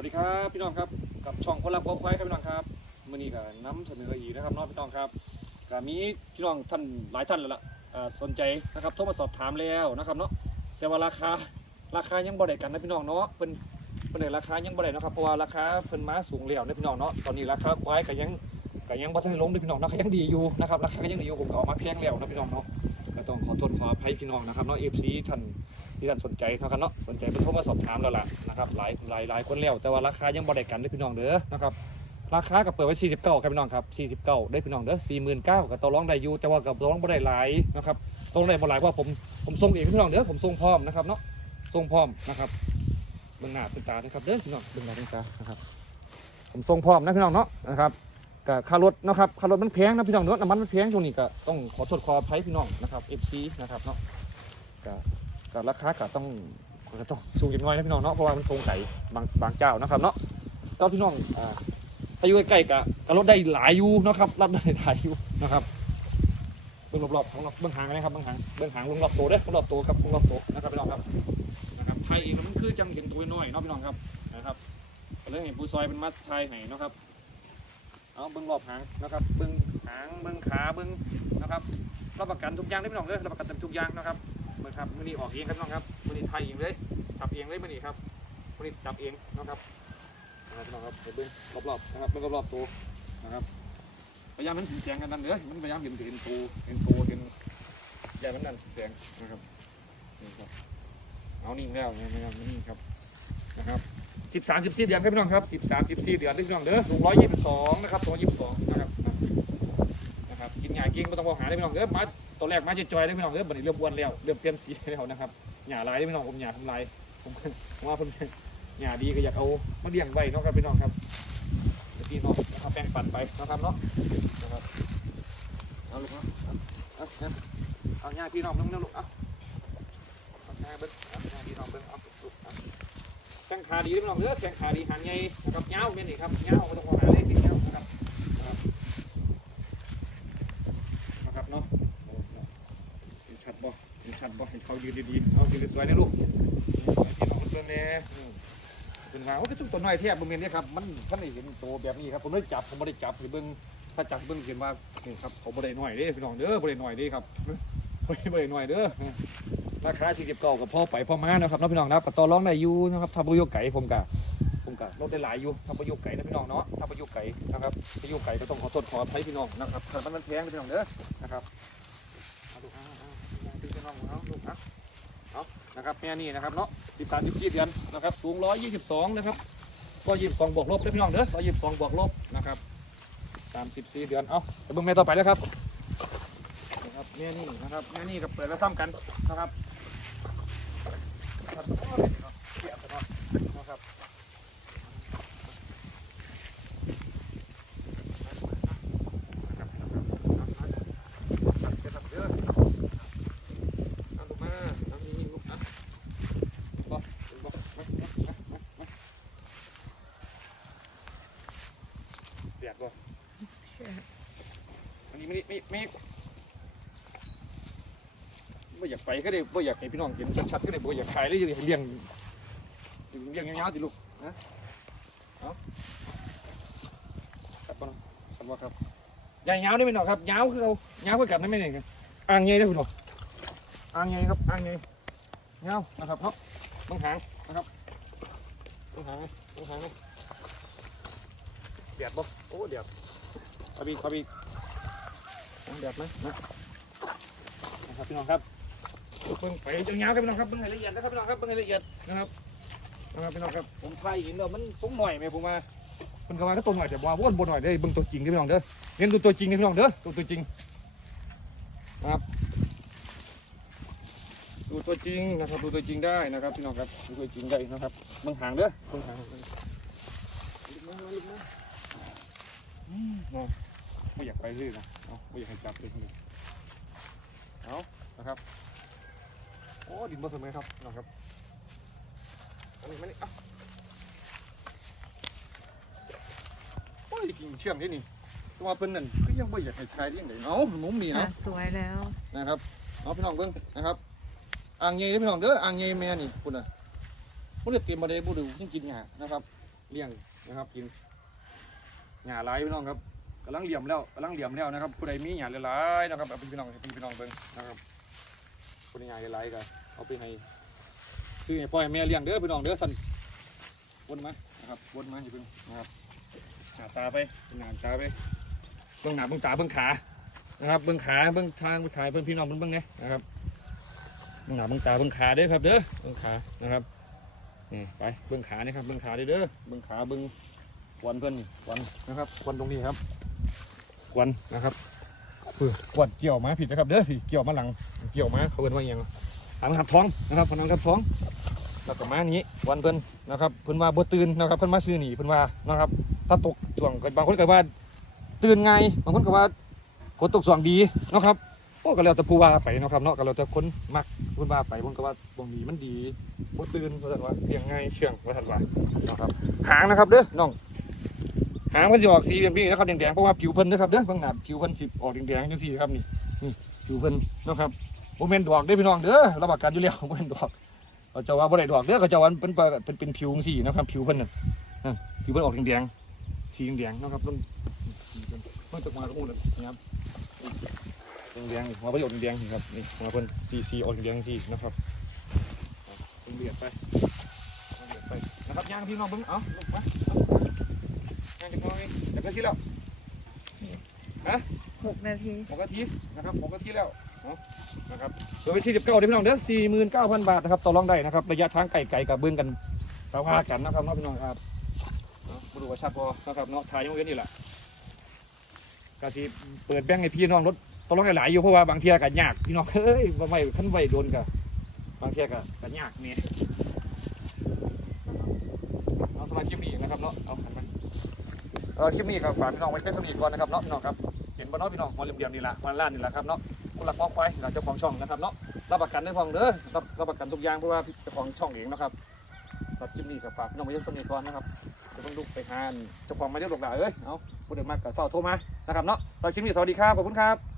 วัสดีครับพี่น้องครับกับช่องคนรักควายครับพี่น้องครับมื่อนี้ก็นำเสนออีกนะครับน้องพี่น้องครับก็มีพี่น้องท่านหลายท่านแล้วล่ะสนใจนะครับโทรมาสอบถามแล้วนะครับเนาะแต่ว่าราคาราคายังบ่ได้กันนะพี่น้องเนาะเป็นเป็นราคายังบ่ได้นะครับเพราะว่าราคาเพิ่นมาสูงแล้วนะพี่น้องเนาะตอนนี้ราคาควายก็ยังก็ยังบ่ทันได้ลงเลยพี่น้องนะก็ยังดีอยู่นะครับราคาก็ยังดีอยู่ผมก็เอามาแพงแล้วนะพี่น้องเนาะ ต้องขอโทษขออภัยพี่น้องนะครับเนาะ FC ท่านที่ท่านสนใจนะครับเนาะสนใจเป็นโทรมาสอบถามแล้วล่ะนะครับหลายหลายหลายคนแล้วแต่ว่าราคายังบ่ได้กันเด้อพี่น้องเด้อนะครับราคาก็เปิดไว้ 49ครับพี่น้องครับ49ได้พี่น้องเด้อ49,000ก็ต่อรองได้อยู่แต่ว่าก็ต่อรองบ่ได้หลายนะครับต่อรองได้บ่หลายเพราะว่าผมผมส่งเองพี่น้องเด้อผมส่งพร้อมนะครับเนาะส่งพร้อมนะครับเบิ่งหน้าเป็นตานะครับเด้อพี่น้องเบิ่งหน้าเป็นตานะครับผมส่งพร้อมนะพี่น้องเนาะนะครับ ก็ค่ารถนะครับค่ารถมันแพงนะพี่น้องเนาะน้ำมันมันแพงช่วงนี้ก็ต้องขอโทษขออภัยพี่น้องนะครับ FC นะครับเนาะก็ก็ราคาก็ต้องก็ต้องสูงอย่างน้อยนะพี่น้องเนาะเพราะว่ามันทรงไก่บางบางเจ้านะครับเนาะก็พี่น้องอ่าถ้าอยู่ใกล้ๆก็ก็ลดได้หลายอยู่นะครับรับได้หลายอยู่นะครับเบื้องรอบๆของเราเบื้องหางนะครับเบื้องหางเบื้องหางลงรอบโตเด้อลงรอบโตครับลงรอบโตนะครับพี่น้องครับนะครับไทยเองมันคือจังเห็นตัวน้อยเนาะพี่น้องครับนะครับก็เลยเห็นปูซอยเป็นมัดไทยให้เนาะครับ เอาเบื้งรอบหางนะครับ เบื้งหางเบื้งขาเบื้งนะครับรับประกันทุกอย่างได้อพี่น้องเด้อรับประกันทุกอย่างนะครับเมื่อครับมือนี้ออกเองครับน้องครับมือนี้ไทยเองเลยจับเองเลยมือนี้ครับมือนี้จับเองนะครับนะครับพี่น้องครับเบิ้งรอบๆนะครับเบิ้งรอบๆตัวนะครับพยายามมันสีแสงกันนั่นเลยมันพยายามเห็นเห็นตัวเห็นตัวเห็นใหญ่มันนั่นสีแสงนะครับนี่ครับเอานิ่งแล้วนี่นะครับนิ่งครับนะครับ สิบสามสิบสี่เดือนครับพี่น้องครับสิบสามสิบสี่เดือนเด้อพี่น้องเด้อสูงร้อยยี่สิบสองนะครับสองยี่สิบสองนะครับนะครับกินหยากินไม่ต้องบอกหาได้พี่น้องเด้อมาตอนแรกมาจะจอยได้พี่น้องเริ่มบัดนี้เริ่มอ้วนแล้วเริ่มเปลี่ยนสีแล้วนะครับหญ้าลายได้พี่น้องผมหญ้าทำลายผมว่าเพิ่นหญ้าดีก็อยากเอามาเลี้ยงไว้เนาะครับพี่น้องครับพี่น้องนะครับแป้งปั่นไปนะครับเนาะนะครับเอาลูกเนาะเอาเอาเอาหญ้าพี่น้องเบิ่งเนะลูกเอาเอาหญ้าเบิ่งเอาหญ้าพี่น้องเบิ่งเอาลูกเอา แข้งขาดีเด้อพี่น้องเด้อแข้งขาดีหางใหญ่นะครับยาวแม่นนี่ครับยาไม่ต้องหาเลยติดยานะครับนะครับนะครับเนาะเห็นชัดบ่เห็นชัดบ่เห็นเขายืนดีๆเอายืนสวยนะลูกเห็นคนตัวแน่อืมเป็นว่าโอ้ยจุ่มตัวน้อยเทียบเบิ่งเมนนี่ครับมันท่านเห็นตัวแบบนี้ครับผมไม่ได้จับผมไม่ได้จับให้เบิ่งถ้าจับเบิ่งเห็นว่านี่ครับเขาบ่ได้หน้อยเด้พี่น้องเด้อบ่ได้หน้อยเด้ครับ บ่ได้บ่ได้น้อยเด้อราคาสี่สิบเก้ากับพ่อไปพ่อมานะครับเนาะพี่น้องนะปัตตอร้องได้อยู่นะครับถ้าบ่ยกไก่ผมกะผมกะลดได้หลายอยู่ถ้าบ่ยกไก่นะพี่น้องเนาะถ้าบ่ยกไก่นะครับถ้ายกไก่ก็ต้องขอโทษขออภัยพี่น้องนะครับถ้ามันมันแพงพี่น้องเด้อนะครับเอาลูกเอาเอาเอาดึงไปน้องเอาลูกเอาเอานะครับแม่นี่นะครับเนาะสิบสามสิบสี่เดือนนะครับสูงร้อยยี่สิบสองนะครับก็ยิบสองบวกลบเด้อพี่น้องเด้อร้อยยิบสองบวกลบนะครับสามสิบสี่เดือน เอาไปเบิ่งแม่ต่อไปแล้วครับ แม่นี่นะครับแม่นี่กับเปิดแล้วซ้ำกันนะครับครับโอ้ยเนะเสียบนะครับครับครับเดือดบ่อันนี้ไม่ไม่ไม่ ไม่อยากไปก็ได้ไม่อยากให้พี่น้องเห็นชัดๆก็ได้บ่อยากขายเลยอยากเลี้ยงเลี้ยงยาวๆสิลูกนะเอาครับบ่ครับบ่ครับยายยาวได้ไหมหนองครับยาวคือเรายาวคือกันได้ไหมเนี่ยอ่างใหญ่ได้คุณหนออ่างใหญ่ครับอ่างใหญ่ยาวนะครับเนาะบังหางนะครับบังหางนะบังหางเดือดบ่โอ้เดือดขบีขบีเดือดไหมนะนะครับพี่น้องครับ เบิ่งไปจังยาวครับพี่น้องครับเบิ่งให้ละเอียดนะครับพี่น้องครับเบิ่งให้ละเอียดนะครับนะครับพี่น้องครับผมไทยเห็นแล้วมันสงหน่อยไหมผมว่าเป็นกระว่าก็ตัวหน่อยแต่ว่าวนบนหน่อยได้เบิ่งตัวจริงเด้อพี่น้องเด้อเรียนดูตัวจริงนะพี่น้องเด้อดูตัวจริงนะครับดูตัวจริงนะครับดูตัวจริงได้นะครับพี่น้องครับดูตัวจริงได้นะครับเบางหางเด้อเบางหางไม่อยากไปเรื่อยนะเอาไม่อยากให้จับเลยคนเดียวเอานะครับ โอ้ดินผสมไหมครับพี่น้องครับอันนี้มานี่เอาโอ้ยกิ่งเชื่อมที่นี่ตัวเพิ่นนั่นก็ยังไม่อยากให้ใช้ที่ไหนเนาะมุมนี่อะเนาะสวยแล้วนะครับเอาพี่น้องเบิ่งนะครับอ่างใหญ่เด้อพี่น้องเด้ออ่างใหญ่แม่นี่พุ่นน่ะพุ่นจะเตรียมมาได้บ่ดูยังกินหญ้านะครับเลี้ยงนะครับกินหญ้าหลายพี่น้องครับกำลังเหลี่ยมแล้วกำลังเหลี่ยมแล้วนะครับผู้ใดมีหญ้าหลายๆนะครับเอาไปพี่น้องให้พี่น้องเบิ่งนะครับ ผู้ใหญ้าหลายๆก็เอาไปให้ซื้อให้พ่อให้แม่เลี้ยงเด้อพี่น้องเด้อท่านวนมานะครับวนมาอย่าเพิ่งนะครับหน้าตาไปหนาตาไปเบิ่งหน้าเบิ่งตาเบิ่งขานะครับเบิ่งขาเบิ่งทางเบิ่งขาเบิ่งพี่น้องเบิ่งเบิ่งเนี่ยนะครับเบิ่งหน้าเบิ่งตาเบิ่งขาเด้อครับ เด้อเบิ่งขานะครับนี่ไปเบื้องขานี่ครับเบื้องขาเด้อเด้อเบื้องขาเบื้องควันเพิ่นควันนะครับควันตรงนี้ครับควันนะครับเออควันเกี่ยวมาผิดนะครับเด้อผิดเกี่ยวมาหลัง เกี่ยวมาเขาเพิ่นว่าอหยังหางหับท้องนะครับพนังกับท้องแล้วก็มานี้ควันเพิ่นนะครับเพิ่นว่าบ่ตื่นนะครับเพิ่นมาซื้อหนีเพิ่นว่านะครับถ้าตกช่วงบางคนก็ว่าตื่นไงบางคนก็ว่าฝนตกช่วงดีนะครับโอ้ก็แล้วแต่ผู้ว่าไปเนาะครับเนาะก็แล้วแต่คนมักเพิ่นว่าไปเพิ่นก็ว่าบ่มีมันดีบ่ตื่นว่าซั่นว่าเลี้ยงง่ายเชื่องว่าซั่นว่านะครับหางนะครับเด้อน้องหางมันสิออกสีแบบนี้นะครับแดงๆเพราะว่าผิวเพิ่นนะครับเด้อบางหนาผิวเพิ่นสิออกแดงๆจังซี่ครับนี่นี่ ผิวเพิ่นนะครับบ่แม่นดอกเด้อพี่น้องเด้อรับประกันอยู่แล้วบ่แม่นดอกเขาจะว่าบ่ได้ดอกเด้อเขาจะว่าเป็นเป็นเป็นผิวจังซี่นะครับ ผิวเพิ่นน่ะผิวเพิ่นออกแดงๆสีแดงๆนะครับต้นต้นตกมาตรงนู้นนะครับแดงๆหัวเพิ่นออกแดงๆนี่ครับนี่หัวเพิ่นสีสีออกแดงซีดนะครับเบียดไปเบียดไปนะครับย่างพี่น้องเบิ้งเอาลงมาย่างจังน้อยเดี๋ยวก็ทีแล้ว หกนาทีหกนาทีนะครับหกนาทีแล้วนะครับโดยเป็นสี่สิบเก้าเด้อพี่น้องเด้อสี่หมื่นเก้าพันบาทนะครับต่อรองได้นะครับระยะทางไกลๆกับเบิ้องกันเราว่ากันนะครับเนาะพี่น้องครับเนาะมาดูว่าชัดพอนะครับเนาะถ่ายยังเว้นนี่แหละกะสิเปิดแบงค์ให้พี่น้องรถต่อรองหลายอยู่เพราะว่าบางเทียกันยากพี่น้องเฮ้ยว่าไม่ขั้นไหวโดนกับบางเทียกันกันยากเนี่ยเอาสำหรับคลิปนี้นะครับเนาะเอาหันมเออคลิปนี้ครับฝากพี่น้องไว้เป็นสำนีก่อนนะครับเนาะพี่น้องครับ บ่เนาะพี่น้องมาเหลี่ยมๆนี่ละมาล้านนี่แหละครับเนาะคนหลักมอกไปหลังเจ้าของช่องนะครับเนาะรับประกันได้พองเด้อรับรับประกันทุกอย่างเพราะว่าเจ้าของช่องเองนะครับสำหรับคลิปนี้ก็ฝากพี่น้องมาเป็นสำนีก่อนนะครับจะต้องลุกไปหาเจ้าของมาเรียบหลอกหลาเอ้ยเอาผู้เดมากก็เฝ้าโทรมานะครับเนาะเรับคลิปนี้สวัสดีครับขอบคุณครับ